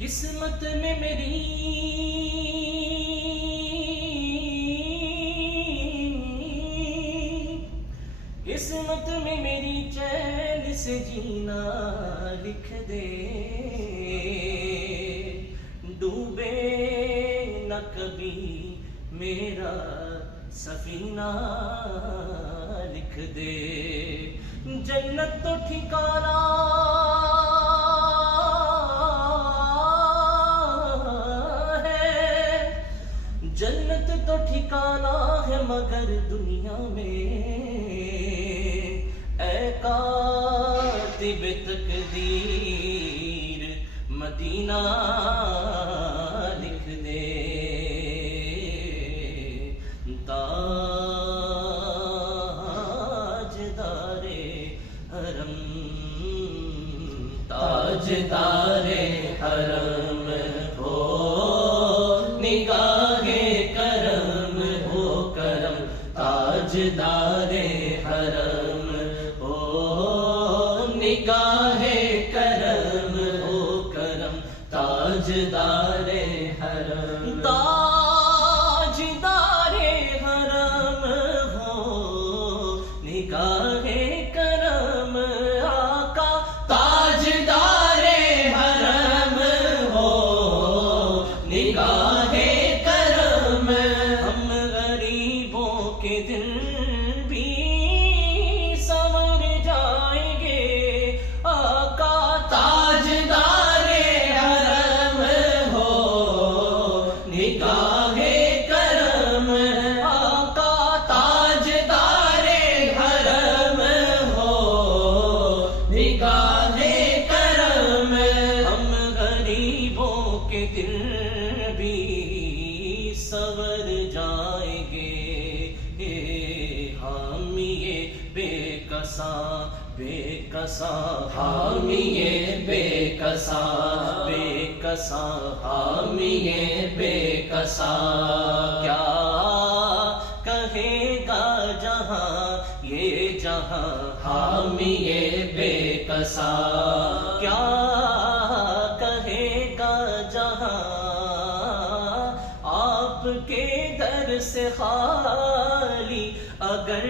قسمت میں میری قسمت میں میری چین سے جینا لکھ دے، ڈوبے نہ کبھی میرا سفینہ لکھ دے، جنت تو ٹھکانہ جنت تو ٹھکانہ ہے مگر دنیا میں، اے کاتب تقدیر مدینہ لکھ دے، تاجدار حرم تاجدار حرم ہو نگاہ کرم ہو کرم، تاجدار حرم ہو نگاہ کرم ہو کرم، تاجدار حرم تاجدار حرم ہو نگاہ کرم، آقا تاجدار حرم ہو نگاہ کرم، ہم غریبوں کے دل بھی سنور جائیں گے، آقا تاجدار حرم ہو نگاہ کرم، آقا تاجدار حرم ہو نگاہ کرم، ہم غریبوں کے دل بھی سنور جائیں گے، حامی بے کساں بے کساں حامی بے کساں بے کساں حامی بے کساں، کیا کہے گا جہاں یہ جہاں حامی بے کساں، کیا کہے گا جہاں آپ کے در سے خالی اگر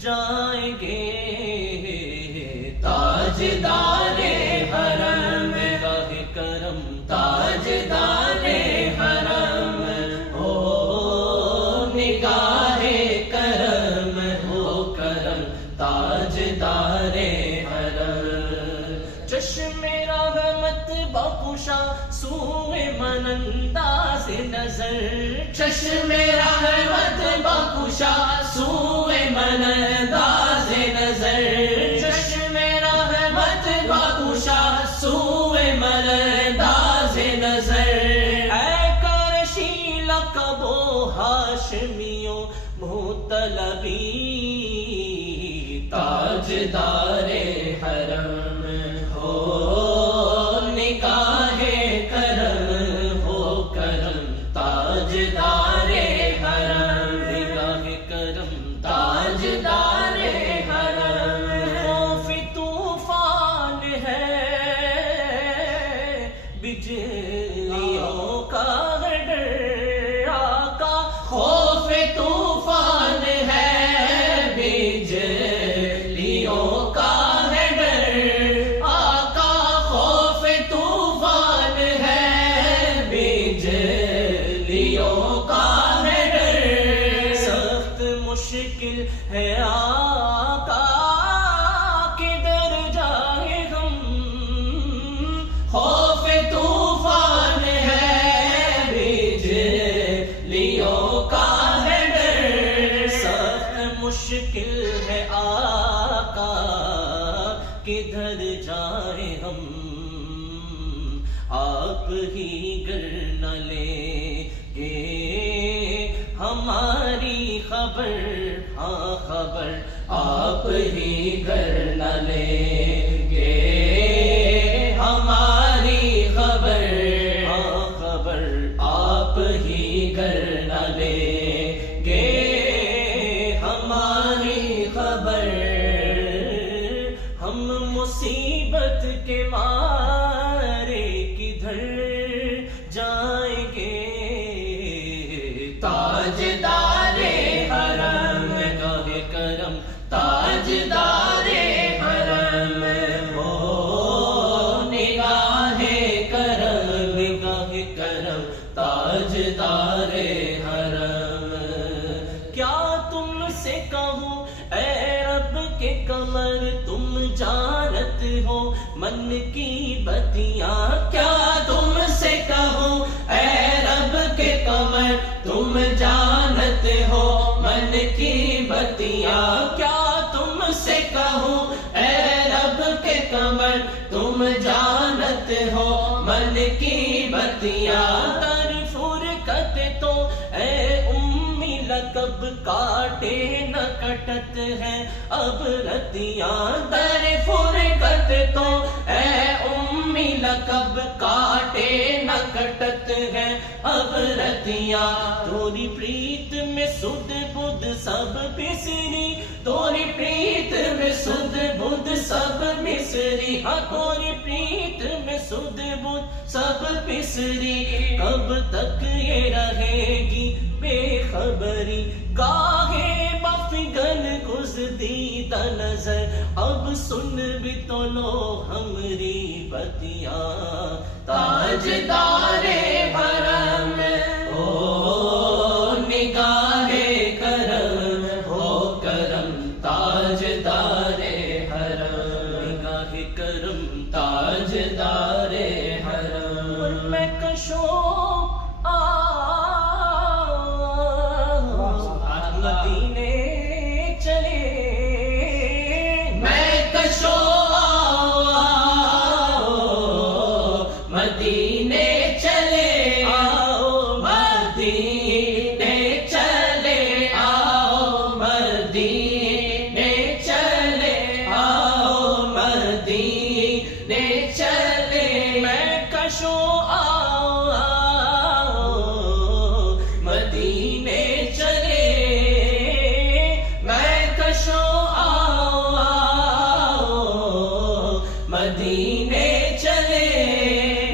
جائیں گے، تاجدار حرم نگاہ کرم تاجدار حرم ہو نگاہ کرم ہو کرم، تاجدار حرم، چشم رحمت بپوشا سوئے من انداز نظر، چشم رحمت بپوشا سوئے من انداز نظر، چشم رحمت بپوشا سوئے من انداز نظر، اے کرشی لقب و ہاشمیوں مطلبی، تاجدار حرم ہو نگاہ کرم ہو کرم، تاجدار حرم نگاہ کرم تاجدار حرم، خوف طوفان ہے بجلیوں کا ڈر، آقا خوف طوفان ہے بجلیوں کا ڈر، آقا خوف طوفان ہے بجلیوں کا ڈر، سخت مشکل ہے آقا کدھر جائیں ہم، خوف طوفان ہے بجلیوں کا ڈر، سخت مشکل ہے آقا کدھر جائیں ہم، آپ ہی گر نہ لیں گے ہماری خبر، ہاں خبر آپ ہی گر نہ لیں گے ہماری خبر، ہاں خبر آپ ہی گر نہ لیں گے ہماری خبر، ہم مصیبت کے مارے کدھر تاجدار حرم. کیا تم سے کہوں اے رب کے قمر تم جانت ہو من کی بتیاں. کیا تم سے کہوں اے رب کے قمر تم جانت ہو من کی بتیاں. کیا تم سے کہوں اے رب کے قمر تم جانت ہو من کی بتیاں. در فرقت تو اے امی لقب کاٹے نہ کٹت ہے اب رتیاں. در فرقت تو اے امی لقب کاٹے نہ کٹت ہے اب رتیاں. توری پریت میں سد بدھ سب بسری توری پریت میں سد بدھ سب بسری. ہاں توری پریت میں سد بدھ سب بسری. کب تک یہ رہے گی بے خبری گاہے بفگن گزدیدہ نظر. اب سن بھی تو لو ہمری بتیاں. تاجدار حرم او نگاہ کرم ہو کرم تاجدار حرم. نگاہ کرم تاجدار حرم. میں کشو مدینے چلے میں کشو مدینے چلے آؤ مدینے چلے آؤ مدینے چلے آؤ مدینے چلے. میں کشو مدینے چلے میں کشو مدینے چلے.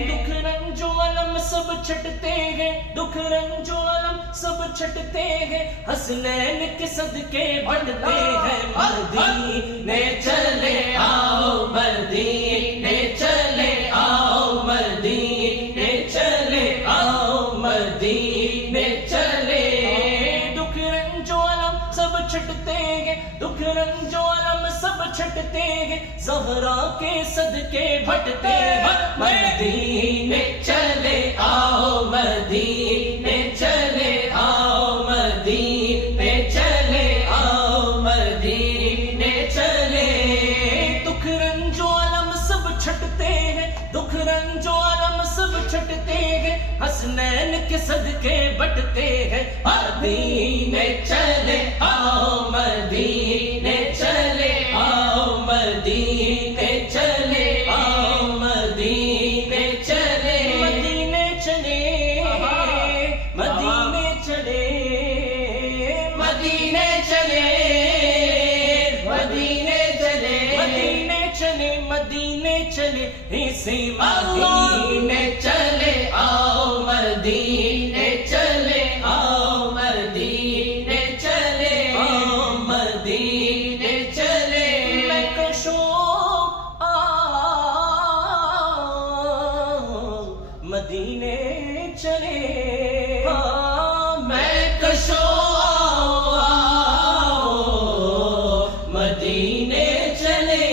دکھ رنج و علم سب چھٹتے ہیں دکھ رنج و علم سب چھٹتے ہیں حسنین کے صدقے بڑھتے ہیں. مدینے چلے آؤ مدینے چلے آؤ مدینے چلے آؤ مدینے چلے. دکھ رنج و علم سب چھٹتے ہیں دکھ رنج و علم سب چھٹتے ہیں زہرا کے صدقے بھٹتے ہیں. مدینے چلے آؤ مدینے چلے آؤ مدینے چلے آؤ مدینے چلے. دکھ رنج و علم سب چھٹتے ہیں دکھ رنج و علم سب چھٹتے ہیں حسنین کے صدقے بٹتے ہیں. مدینے چلے آؤ مدینے چلے آؤ مدینے چلے آؤ مدینے چلے. مدینے چلے مدینے چلے مدینے چلے مدینے چلے مدینے چلے مدینے چلے. اسی مدینے چلے آؤ مدینے چلے آؤ مدینے چلے آؤ مدینے چلے. میں کشو مدینے چلے میں کشو مدینے چلے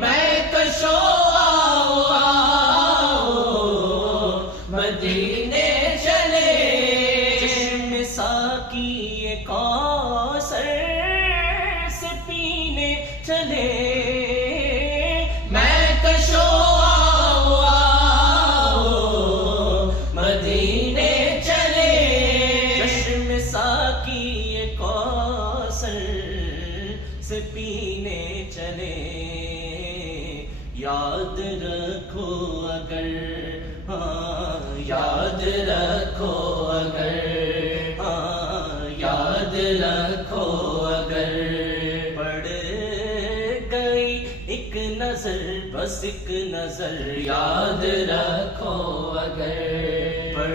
میں کشو مدینے چلے. چشم ساقی کوثر سے پینے چلے میں کشو مدینے چلے. چشم ساقی کوثر سے پینے چلے. یاد رکھو اگر ہاں یاد رکھو اگر ہاں یاد رکھو اگر پڑ گئی ایک نظر بس ایک نظر یاد رکھو اگر پڑ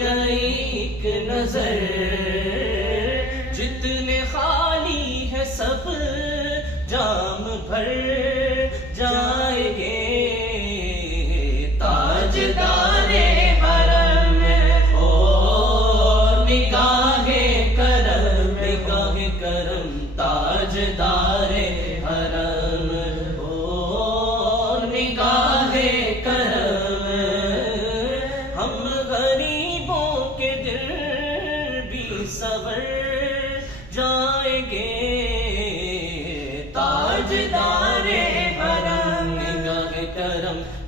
گئی ایک نظر. جتنے خالی ہے سب جام بھر جائیں گے تاجدار حرم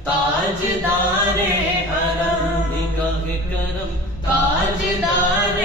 تاجدار حرم، نگاہ کرم تاجدار